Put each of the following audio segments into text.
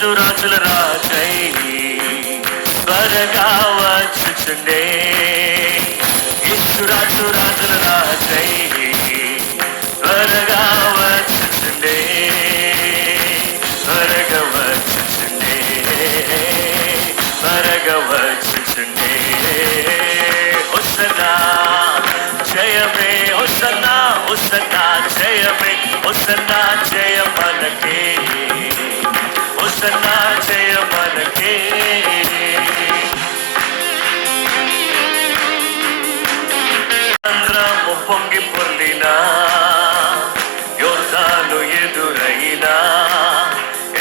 రాజుల రాజై త్వరగా వచ్చుచుండే. రాజుల రాజై త్వరగా వచ్చుచుండే. త్వరగా వచ్చుచుండే. త్వరగా వచ్చుచుండే. హోసన్నా జయమే, హోసన్నా హోసన్నా జయమే, హోసన్నా జయ మనకే, హోసన్నా జయ మనకే. చంద్రము పొంగి పొర్లినా, యోర్దాను ఎదురైనా,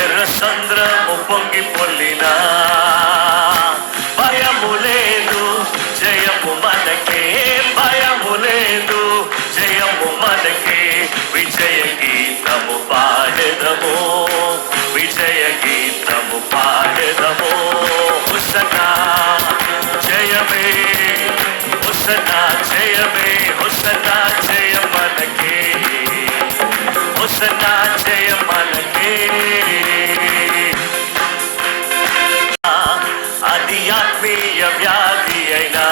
ఎర్ర చంద్రము పొంగి పొర్లినా, భయము లేదు జయము మనకే, భయము లేదు జయము మనకే. విజయ గీతము పాడెదము, విజయ గీతము పాడెదము. హోసన్నా జయమే, హోసన్నా జయమే, హోసన్నా జయ మనకే, హోసన్నా జయ మనకే. అది ఆత్మీయ వ్యాధి అయినా,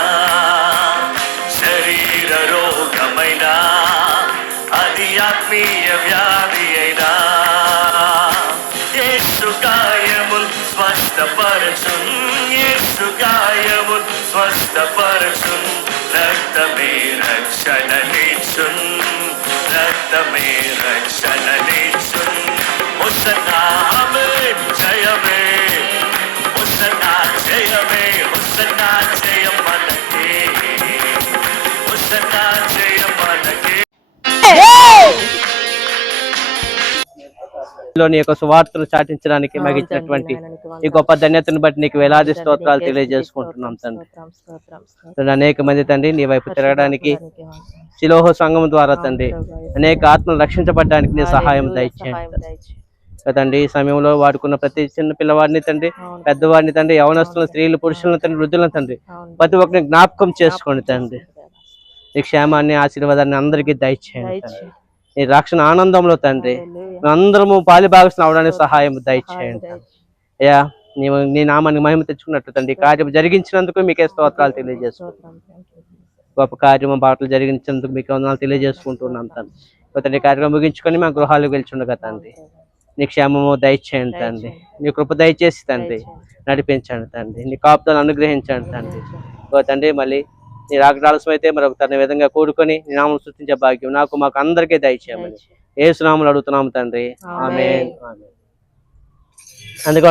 శరీర రోగమైనా, అది ఆత్మీయ వ్యాధి అయినా, యేసు గాయముల్ స్వస్థపరచున్, యేసు గాయముల్ స్వస్థపరచున్. రక్తమే రక్షణనిచ్చున్, రక్తమే రక్షణనిచ్చున్. హోసన్నా ఆమేన్ జయమే, హోసన్నా జయమే, హోసన్నా జయ మనకే, హోసన్నా జయ మనకే. నీ యొక్క సువార్తను చాటించడానికి మాకు ఇచ్చినటువంటి ఈ గొప్ప ధన్యతను బట్టి నీకు వేలాది స్తోత్రాలు తెలియజేసుకుంటున్నాం తండ్రి. అనేక మంది తండ్రి నీ వైపు తిరగడానికి శిలోహ సంఘం ద్వారా తండ్రి అనేక ఆత్మలు రక్షించబడడానికి నీ సహాయం దయచేయండి తండ్రి. ఈ సమయంలో వాడుకున్న ప్రతి చిన్న పిల్లవాడిని తండ్రి, పెద్దవాడిని తండ్రి, యవనస్తులను, స్త్రీలు, పురుషులను తండ్రి, వృద్ధులను తండ్రి, ప్రతి ఒక్కరిని జ్ఞాపకం చేసుకోండి తండ్రి. నీ క్షేమాన్ని, ఆశీర్వాదాన్ని అందరికీ దయచేయండి తండ్రి. నీ రక్షణ ఆనందంలో తండ్రి అందరము పాలి భాగస్వాములు అవడానికి సహాయం దయచేయండి అయ్యా. నీ నామాన్ని మహిమ తెచ్చుకున్నట్లు తండ్రి కార్యం జరిగించినందుకు మీకే స్తోత్రాలు తెలియజేసుకుంటున్నాం. గొప్ప కార్యము బాటలు జరిగించినందుకు మీకు వందనాలు తెలియజేసుకుంటున్నాం తండ్రి. తండ్రి కార్యక్రమం ముగించుకొని మా గృహాలకు వెళ్తుండగా తండ్రి నీ క్షేమము దయచేయండి తండ్రి. నీ కృప దయచేసి తండ్రి నడిపించండి తండ్రి. నీ కాపుదలను అనుగ్రహించండి తండ్రి. తండ్రి మళ్ళీ నీ రాకడాలసం అయితే మరొక తన విధంగా కూడుకొని నీ నామం సృష్టించే భాగ్యం నాకు మాకు అందరికీ దయచేయమని యేసు నామములో అడుగుతున్నాము తండ్రి. ఆమేన్. అందుకే